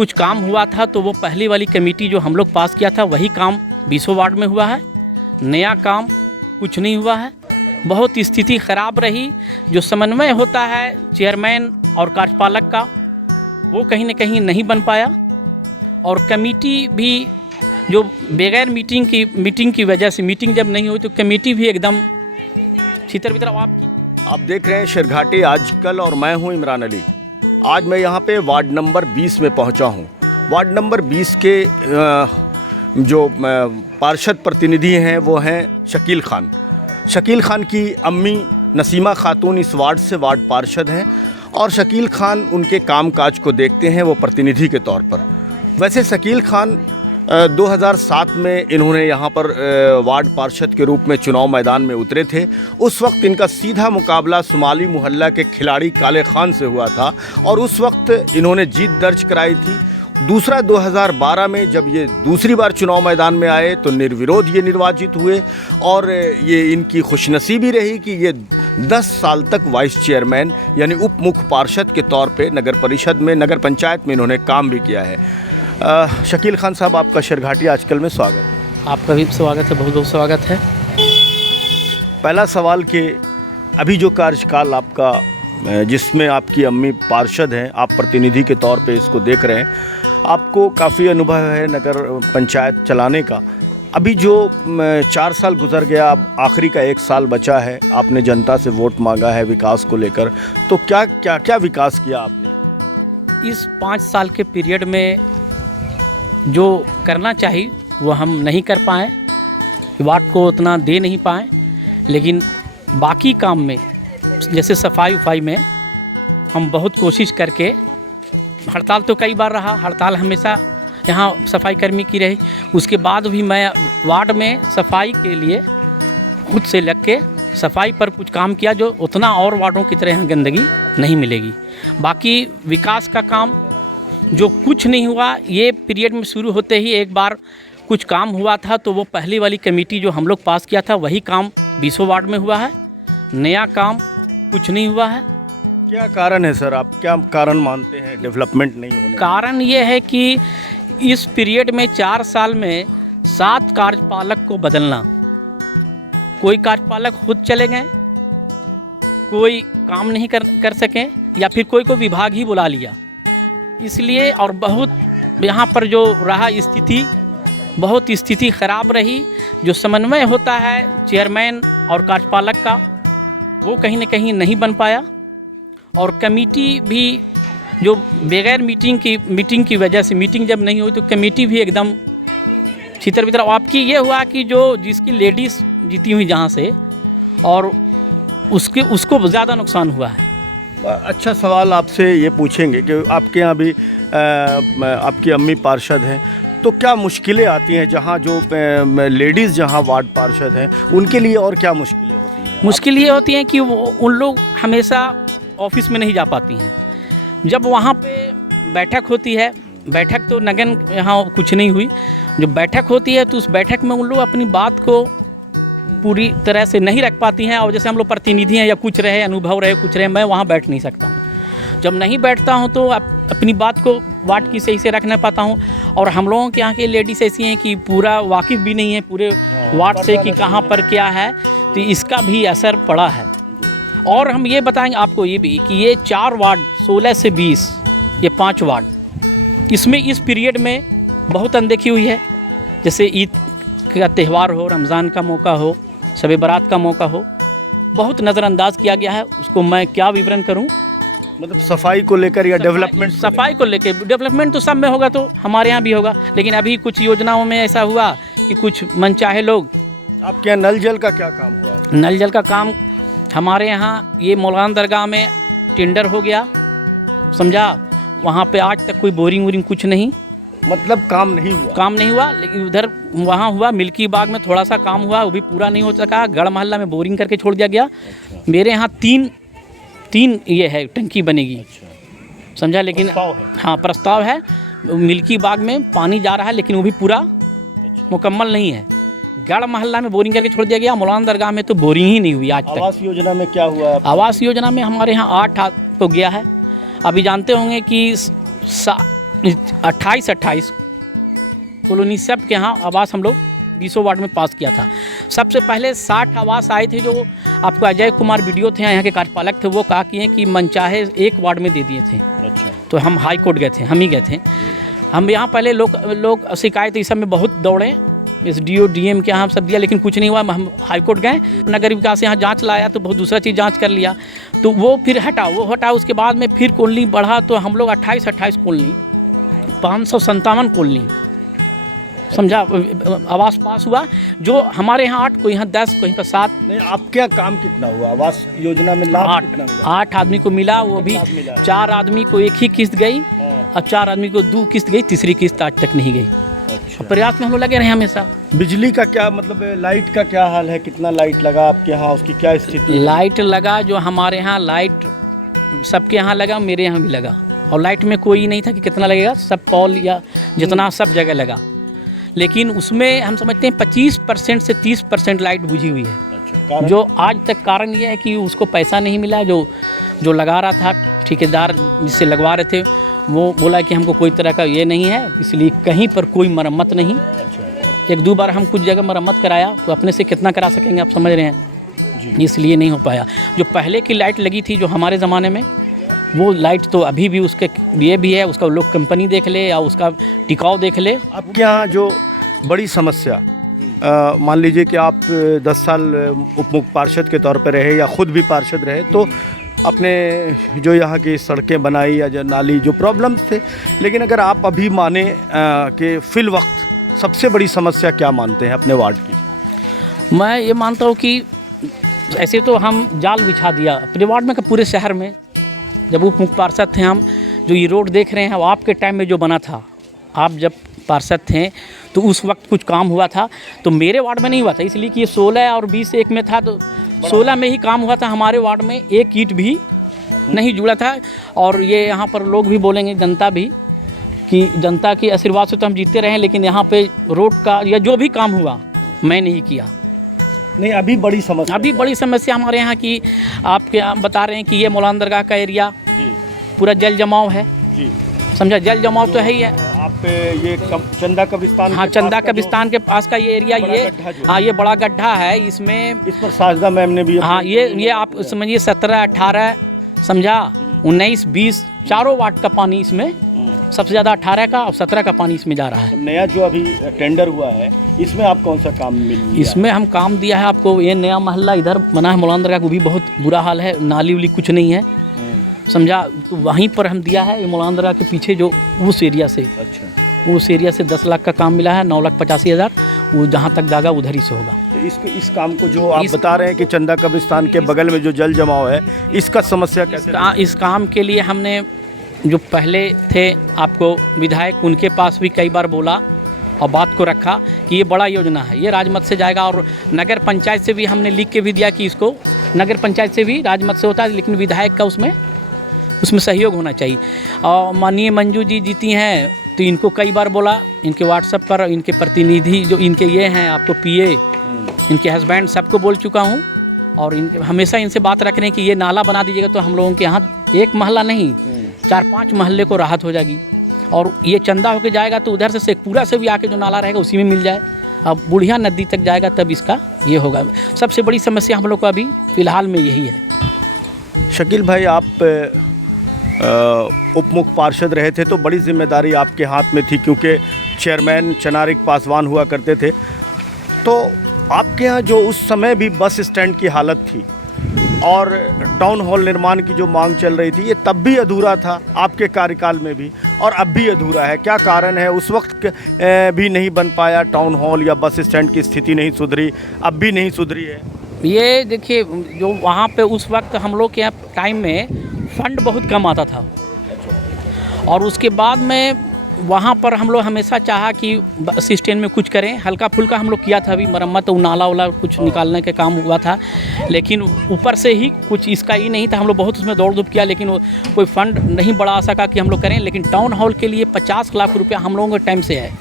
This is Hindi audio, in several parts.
कुछ काम हुआ था तो वो पहली वाली कमेटी जो हम लोग पास किया था वही काम 20 वार्ड में हुआ है। नया काम कुछ नहीं हुआ है। बहुत स्थिति ख़राब रही। जो समन्वय होता है चेयरमैन और कार्यपालक का, वो कहीं न कहीं नहीं बन पाया। और कमेटी भी जो बगैर मीटिंग की वजह से, मीटिंग जब नहीं हुई तो कमेटी भी एकदम छितर-बितर। आप देख रहे हैं शेरघाटी आजकल और मैं हूं इमरान अली। आज मैं यहां पे वार्ड नंबर 20 में पहुंचा हूं। वार्ड नंबर 20 के जो पार्षद प्रतिनिधि हैं वो हैं शकील खान। शकील खान की अम्मी नसीमा खातून इस वार्ड से वार्ड पार्षद हैं और शकील खान उनके कामकाज को देखते हैं वो प्रतिनिधि के तौर पर। वैसे शकील खान 2007 में इन्होंने यहाँ पर वार्ड पार्षद के रूप में चुनाव मैदान में उतरे थे। उस वक्त इनका सीधा मुकाबला सुमाली मोहल्ला के खिलाड़ी काले खान से हुआ था और उस वक्त इन्होंने जीत दर्ज कराई थी। दूसरा 2012 में जब ये दूसरी बार चुनाव मैदान में आए तो निर्विरोध ये निर्वाचित हुए और ये इनकी खुशनसीबी रही कि ये 10 साल तक वाइस चेयरमैन यानी उप मुख्य पार्षद के तौर पे नगर परिषद में, नगर पंचायत में इन्होंने काम भी किया है। शकील खान साहब, आपका शेरघाटी आजकल में स्वागत। आपका भी स्वागत है, बहुत बहुत स्वागत है। पहला सवाल कि अभी जो कार्यकाल आपका, जिसमें आपकी अम्मी पार्षद हैं, आप प्रतिनिधि के तौर पे इसको देख रहे हैं, आपको काफ़ी अनुभव है नगर पंचायत चलाने का। अभी जो 4 साल गुजर गया, अब आखिरी का 1 साल बचा है, आपने जनता से वोट मांगा है विकास को लेकर, तो क्या विकास किया आपने? इस 5 साल के पीरियड में जो करना चाहिए वो हम नहीं कर पाए, वार्ड को उतना दे नहीं पाए। लेकिन बाकी काम में जैसे सफाई उफाई में हम बहुत कोशिश करके, हड़ताल तो कई बार रहा, हड़ताल हमेशा यहाँ सफाई कर्मी की रही, उसके बाद भी मैं वार्ड में सफाई के लिए खुद से लग के सफाई पर कुछ काम किया, जो उतना और वार्डों की तरह यहाँ गंदगी नहीं मिलेगी। बाकी विकास का काम जो कुछ नहीं हुआ, ये पीरियड में शुरू होते ही एक बार कुछ काम हुआ था तो वो पहली वाली कमेटी जो हम लोग पास किया था वही काम 20 वार्ड में हुआ है। नया काम कुछ नहीं हुआ है। क्या कारण है सर, आप क्या कारण मानते हैं डेवलपमेंट नहीं होने? कारण ये है कि इस पीरियड में 4 साल में 7 कार्यपालक को बदलना, कोई कार्यपालक खुद चले गए, कोई काम नहीं कर सके, या फिर कोई को विभाग ही बुला लिया। इसलिए और बहुत यहाँ पर जो रहा स्थिति, बहुत स्थिति ख़राब रही। जो समन्वय होता है चेयरमैन और कार्यपालक का, वो कहीं न कहीं नहीं बन पाया। और कमेटी भी जो बगैर मीटिंग की वजह से, मीटिंग जब नहीं हुई तो कमेटी भी एकदम छितर-बितर। आपकी ये हुआ कि जिसकी लेडीज़ जीती हुई जहाँ से, और उसको ज़्यादा नुकसान हुआ है। अच्छा सवाल आपसे ये पूछेंगे कि आपके यहाँ भी आपकी अम्मी पार्षद हैं, तो क्या मुश्किलें आती हैं जहाँ जो लेडीज़ जहाँ वार्ड पार्षद हैं उनके लिए, और क्या मुश्किलें होती हैं? मुश्किल ये होती हैं कि उन लोग हमेशा ऑफिस में नहीं जा पाती हैं। जब वहाँ पे बैठक होती है, बैठक तो नगन यहाँ कुछ नहीं हुई, जो बैठक होती है तो उस बैठक में उन लोग अपनी बात को पूरी तरह से नहीं रख पाती हैं। और जैसे हम लोग प्रतिनिधि हैं या कुछ रहे, अनुभव रहे, कुछ रहे, मैं वहाँ बैठ नहीं सकता हूँ। जब नहीं बैठता हूँ तो अपनी बात को वार्ड की सही से रख नहीं पाता हूँ। और हम लोगों के यहाँ की लेडीज़ ऐसी हैं कि पूरा वाकिफ़ भी नहीं है पूरे वार्ड से कि कहाँ पर क्या है, तो इसका भी असर पड़ा है। और हम ये बताएंगे आपको ये भी कि ये 4 वार्ड 16 से 20, ये 5 वार्ड, इसमें इस पीरियड में बहुत अनदेखी हुई है। जैसे ईद का त्यौहार हो, रमज़ान का मौका हो, शब बारात का मौका हो, बहुत नज़रअंदाज किया गया है। उसको मैं क्या विवरण करूं? मतलब सफाई को लेकर या डेवलपमेंट? सफाई को लेकर, डेवलपमेंट तो सब में होगा, तो हमारे यहाँ भी होगा। लेकिन अभी कुछ योजनाओं में ऐसा हुआ कि कुछ मनचाहे लोग। आपके यहाँ नल जल का क्या काम हुआ? नल जल का काम हमारे यहाँ ये मौलाना दरगाह में टेंडर हो गया, समझा, वहाँ पे आज तक कोई बोरिंग वोरिंग कुछ नहीं, मतलब काम नहीं हुआ। लेकिन उधर वहाँ हुआ मिल्की बाग में थोड़ा सा काम हुआ, वो भी पूरा नहीं हो सका। गढ़ मोहल्ला में बोरिंग करके छोड़ दिया गया। मेरे यहाँ तीन ये है टंकी बनेगी, समझा। लेकिन हाँ, प्रस्ताव है। मिल्की बाग में पानी जा रहा है लेकिन वो भी पूरा मुकम्मल नहीं है। गढ़ मोहल्ला में बोरिंग करके छोड़ दिया गया। मौलाना दरगाह में तो बोरिंग ही नहीं हुई आज तक। आवास योजना में क्या हुआ? आवास योजना में हमारे यहाँ 8 तो गया है। अभी जानते होंगे कि 28 कॉलोनी सब के यहाँ आवास हम लोग 20 वार्ड में पास किया था। सबसे पहले 60 आवास आए थे, जो आपको अजय कुमार वीडियो थे यहाँ के कार्यपालक थे, वो कहा किए कि मनचाहे एक वार्ड में दे दिए थे। अच्छा। तो हम हाई कोर्ट गए थे, हम ही गए थे। हम यहाँ पहले लोग शिकायत इस सब में बहुत दौड़े, SDO DM के यहाँ सब दिया, लेकिन कुछ नहीं हुआ। हम हाई कोर्ट गए, नगर विकास यहाँ जांच लाया तो बहुत दूसरा चीज़ जांच कर लिया, तो वो फिर हटा। उसके बाद में फिर कॉलोनी बढ़ा, तो हम लोग 28 कॉलोनी 557 कॉलोनी समझा आवास पास हुआ, जो हमारे यहाँ 8, कोई यहाँ 10, कोई पर 7। नहीं, आपके यहाँ काम कितना हुआ आवास योजना में? लाभ कितना मिला? 8 आदमी को मिला, वो भी 4 आदमी को एक ही किस्त गई, और 4 आदमी को 2 किस्त गई, तीसरी किस्त आज तक नहीं गई। अच्छा। प्रयास में हम लोग लगे रहे हमेशा। बिजली का क्या मतलब, लाइट का क्या हाल है? कितना लाइट लगा आपके यहाँ, उसकी क्या स्थिति है? लाइट लगा, जो हमारे यहाँ लाइट सबके यहाँ लगा, मेरे यहाँ भी लगा, और लाइट में कोई नहीं था कि कितना लगेगा, सब पॉल या जितना सब जगह लगा, लेकिन उसमें हम समझते हैं 25% से 30% लाइट बुझी हुई है। अच्छा। जो आज तक कारण ये है कि उसको पैसा नहीं मिला, जो लगा रहा था ठेकेदार जिससे लगवा रहे थे, वो बोला कि हमको कोई तरह का ये नहीं है, इसलिए कहीं पर कोई मरम्मत नहीं। अच्छा। 1-2 बार हम कुछ जगह मरम्मत कराया, तो अपने से कितना करा सकेंगे, आप समझ रहे हैं जी। इसलिए नहीं हो पाया। जो पहले की लाइट लगी थी जो हमारे ज़माने में, वो लाइट तो अभी भी उसके ये भी है, उसका लोग कंपनी देख ले या उसका टिकाऊ देख ले। आपके यहाँ जो बड़ी समस्या, मान लीजिए कि आप 10 साल उप मुख्य पार्षद के तौर पर रहे या ख़ुद भी पार्षद रहे, तो अपने जो यहाँ की सड़कें बनाई या जो नाली, जो प्रॉब्लम्स थे, लेकिन अगर आप अभी माने कि फ़िल वक्त सबसे बड़ी समस्या क्या मानते हैं अपने वार्ड की? मैं ये मानता हूँ कि ऐसे तो हम जाल बिछा दिया अपने वार्ड में, पूरे शहर में। जब उप मुख्य पार्षद थे हम, जो ये रोड देख रहे हैं, वो आपके टाइम में जो बना था, आप जब पार्षद थे तो उस वक्त कुछ काम हुआ था, तो मेरे वार्ड में नहीं हुआ था, इसलिए कि ये 16 और 20 एक में था, तो 16 में ही काम हुआ था। हमारे वार्ड में एक ईंट भी नहीं जुड़ा था, और ये यहाँ पर लोग भी बोलेंगे, जनता भी, कि जनता के आशीर्वाद से तो हम जीतते रहे, लेकिन यहाँ पे रोड का या जो भी काम हुआ मैं नहीं किया। नहीं, अभी बड़ी समस्या हमारे यहाँ की, आपके बता रहे हैं कि ये मौलाना दरगाह का एरिया पूरा जल जमाव है जी, समझा। जल जमाव तो है ही है। आप ये चंदा कब्रिस्तान, हाँ, चंदा कब्रिस्तान के पास का ये एरिया, ये हाँ, ये बड़ा गड्ढा है, इसमें इस पर साजदा मैम ने भी, हाँ, ये आप समझिए 17, 18 समझा, 19, 20 चारों वार्ड का पानी इसमें, सबसे ज़्यादा 18 का और 17 का पानी इसमें जा रहा है। तो नया जो अभी टेंडर हुआ है, इसमें आप कौन सा काम मिल? इसमें हम काम दिया है आपको, ये नया मोहल्ला इधर बना है मौलाना दरगाह, को भी बहुत बुरा हाल है, नाली उली कुछ नहीं है समझा, तो वहीं पर हम दिया है मौलाना दरगाह के पीछे, जो उस एरिया से, अच्छा, उस एरिया से 10 लाख का काम मिला है, 9,85,000, वो जहाँ तक जाएगा उधर ही से होगा। तो इस काम को जो आप बता रहे हैं कि चंदा कब्रिस्तान के बगल में जो जल जमाव है, इसका समस्या कैसे? इस काम के लिए हमने जो पहले थे आपको विधायक, उनके पास भी कई बार बोला और बात को रखा कि ये बड़ा योजना है, ये राजमत से जाएगा, और नगर पंचायत से भी हमने लिख के भी दिया कि इसको नगर पंचायत से भी राजमत से होता है, लेकिन विधायक का उसमें सहयोग होना चाहिए। और माननीय मंजू जी जीती हैं, तो इनको कई बार बोला, इनके व्हाट्सएप पर इनके प्रतिनिधि जो इनके ये हैं आपको PA, इनके हस्बैंड, सबको बोल चुका हूँ, और इनके हमेशा इनसे बात रख रहे हैं कि ये नाला बना दीजिएगा, तो हम लोगों के यहाँ एक मोहल्ला नहीं 4-5 मोहल्ले को राहत हो जाएगी, और ये चंदा होके जाएगा तो उधर से शेखपुरा से भी आके जो नाला रहेगा उसी में मिल जाए, अब बुढ़िया नदी तक जाएगा, तब इसका ये होगा। सबसे बड़ी समस्या हम लोग को अभी फ़िलहाल में यही है। शकील भाई, आप उप मुख्य पार्षद रहे थे, तो बड़ी जिम्मेदारी आपके हाथ में थी, क्योंकि चेयरमैन चनारिक पासवान हुआ करते थे, तो आपके यहाँ जो उस समय भी बस स्टैंड की हालत थी और टाउन हॉल निर्माण की जो मांग चल रही थी, ये तब भी अधूरा था, आपके कार्यकाल में भी, और अब भी अधूरा है। क्या कारण है? उस वक्त भी नहीं बन पाया टाउन हॉल, या बस स्टैंड की स्थिति नहीं सुधरी, अब भी नहीं सुधरी है? ये देखिए, जो वहाँ पे उस वक्त हम लोग के यहाँ टाइम में फंड बहुत कम आता था, और उसके बाद में वहाँ पर हम लोग हमेशा चाहा कि बस स्टैंड में कुछ करें, हल्का फुल्का हम लोग किया था, अभी मरम्मत, नाला वाला कुछ निकालने का काम हुआ था, लेकिन ऊपर से ही कुछ इसका ही नहीं था, हम लोग बहुत उसमें दौड़ धूप किया, लेकिन कोई फंड नहीं बढ़ा सका कि हम लोग करें। लेकिन टाउन हॉल के लिए 50 लाख रुपया हम लोगों के टाइम से है,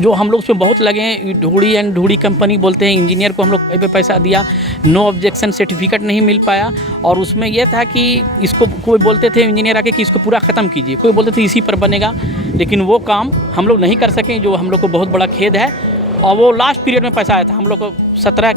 जो हम लोग उसमें बहुत लगे हैं। ढूढ़ी कंपनी बोलते हैं, इंजीनियर को हम लोग पे पैसा दिया, नो ऑब्जेक्शन सर्टिफिकेट नहीं मिल पाया, और उसमें यह था कि इसको कोई बोलते थे इंजीनियर आके कि इसको पूरा ख़त्म कीजिए, कोई बोलते थे इसी पर बनेगा, लेकिन वो काम हम लोग नहीं कर सके, जो हम लोग को बहुत बड़ा खेद है। और वो लास्ट पीरियड में पैसा आया था हम लोग को 17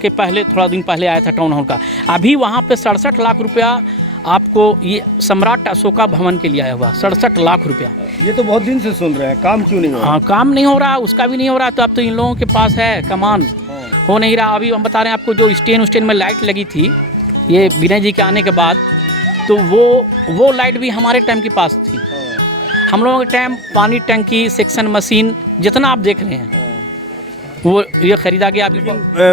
के पहले, थोड़ा दिन पहले आया था टाउन हॉल का। अभी वहाँ पे 67 लाख रुपया आपको ये सम्राट अशोका भवन के लिए आया हुआ, 67 लाख रुपया। ये तो बहुत दिन से सुन रहे हैं, काम क्यों नहीं हो रहा? हाँ, काम नहीं हो रहा, उसका भी नहीं हो रहा। तो अब तो इन लोगों के पास है कमान, हो नहीं रहा। अभी हम बता रहे हैं आपको, जो स्टैंड में लाइट लगी थी ये विनय जी के आने के बाद, तो वो लाइट भी हमारे टाइम के पास थी। हम लोगों के टाइम पानी टंकी, सेक्शन मशीन जितना आप देख रहे हैं वो ये खरीदा गया। अभी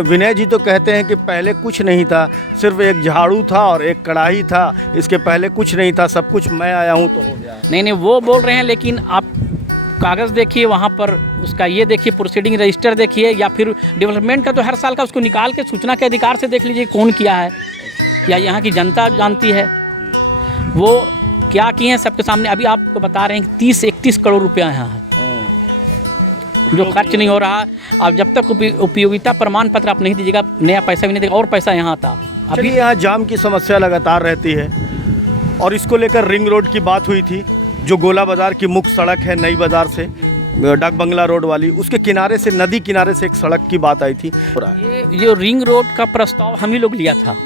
विनय जी तो कहते हैं कि पहले कुछ नहीं था, सिर्फ एक झाड़ू था और एक कढ़ाई था, इसके पहले कुछ नहीं था, सब कुछ मैं आया हूँ तो हो गया। नहीं, वो बोल रहे हैं, लेकिन आप कागज़ देखिए वहाँ पर, उसका ये देखिए प्रोसीडिंग रजिस्टर देखिए, या फिर डेवलपमेंट का तो हर साल का उसको निकाल के सूचना के अधिकार से देख लीजिए कौन किया है, या यहाँ की जनता जानती है वो क्या किए हैं सबके सामने। अभी आपको बता रहे हैं कि 30-31 करोड़ रुपया यहाँ है जो खर्च नहीं हो रहा। अब जब तक उपयोगिता प्रमाण पत्र आप नहीं दीजिएगा, नया पैसा भी नहीं देगा, और पैसा यहाँ था। अभी यहाँ जाम की समस्या लगातार रहती है, और इसको लेकर रिंग रोड की बात हुई थी, जो गोला बाज़ार की मुख्य सड़क है नई बाज़ार से डाक बंगला रोड वाली, उसके किनारे से, नदी किनारे से एक सड़क की बात आई थी। ये रिंग रोड का प्रस्ताव हम ही लोग लिया था,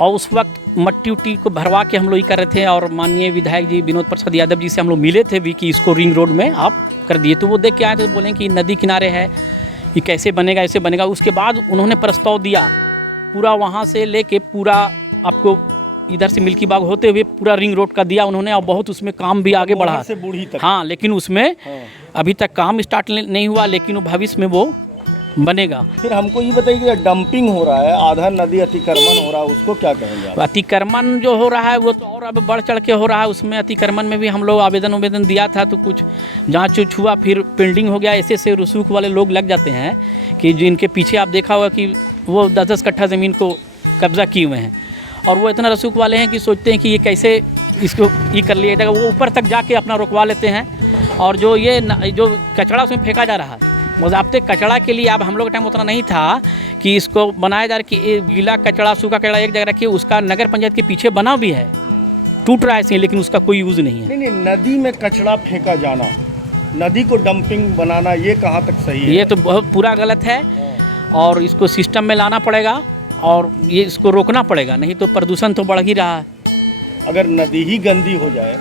और उस वक्त मट्टी उट्टी को भरवा के हम लोग ही कर रहे थे, और माननीय विधायक जी विनोद प्रसाद यादव जी से हम लोग मिले थे भी कि इसको रिंग रोड में आप कर दिए। तो वो देख के आए थे, बोले कि नदी किनारे है, ये कैसे बनेगा, ऐसे बनेगा। उसके बाद उन्होंने प्रस्ताव दिया, पूरा वहाँ से लेके पूरा आपको इधर से मिल्की बाग होते हुए पूरा रिंग रोड का दिया उन्होंने, और बहुत उसमें काम भी आगे बढ़ा से बूढ़ी तक। हाँ, लेकिन उसमें अभी तक काम स्टार्ट नहीं हुआ, लेकिन वो भविष्य में वो बनेगा। फिर हमको ये बताइए कि डंपिंग हो रहा है, आधा नदी अतिक्रमण हो रहा है, उसको क्या कहेंगे आप? अतिक्रमण जो हो रहा है वो तो और अब बढ़ चढ़ के हो रहा है। उसमें अतिक्रमण में भी हम लोग आवेदन दिया था, तो कुछ जांच उच हुआ, फिर पेंडिंग हो गया। ऐसे रसूख वाले लोग लग जाते हैं कि जिनके पीछे आप देखा हुआ कि वो 10-10 कट्ठा ज़मीन को कब्जा किए हुए हैं, और वो इतना रसूख वाले हैं कि सोचते हैं कि ये कैसे इसको ये कर लिया जाएगा। वो ऊपर तक जाके अपना रुकवा लेते हैं, और जो कचरा उसमें फेंका जा रहा है, ज़ाब्ते कचरा के लिए अब हम लोग टाइम उतना नहीं था कि इसको बनाया जा रहा कि गीला कचरा सूखा कचरा एक जगह रखिए। उसका नगर पंचायत के पीछे बना भी है, टूट रहा है ऐसे, लेकिन उसका कोई यूज़ नहीं है। नहीं, नदी में कचरा फेंका जाना, नदी को डंपिंग बनाना, ये कहाँ तक सही है? ये तो बहुत पूरा गलत है, और इसको सिस्टम में लाना पड़ेगा, और ये इसको रोकना पड़ेगा, नहीं तो प्रदूषण तो बढ़ ही रहा है। अगर नदी ही गंदी हो जाए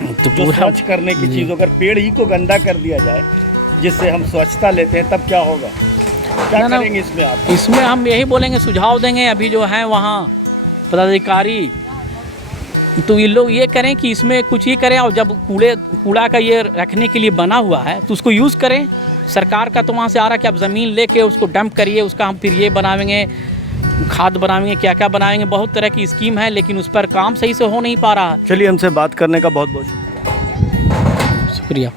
तो जो स्वच्छ करने की चीज़, अगर पेड़ ही को गंदा कर दिया जाए जिससे हम स्वच्छता लेते हैं, तब क्या होगा? क्या करेंगे इसमें आप? इसमें हम यही बोलेंगे, सुझाव देंगे। अभी जो है वहाँ पदाधिकारी, तो ये लोग ये करें कि इसमें कुछ ही करें, और जब कूड़ा का ये रखने के लिए बना हुआ है तो उसको यूज़ करें। सरकार का तो वहाँ से आ रहा है कि आप ज़मीन लेके उसको डंप करिए, उसका हम फिर ये बनाएंगे, खाद बनाएंगे, क्या क्या बनाएंगे, बहुत तरह की स्कीम है, लेकिन उस पर काम सही से हो नहीं पा रहा है। चलिए, हमसे बात करने का बहुत बहुत शुक्रिया। शुक्रिया।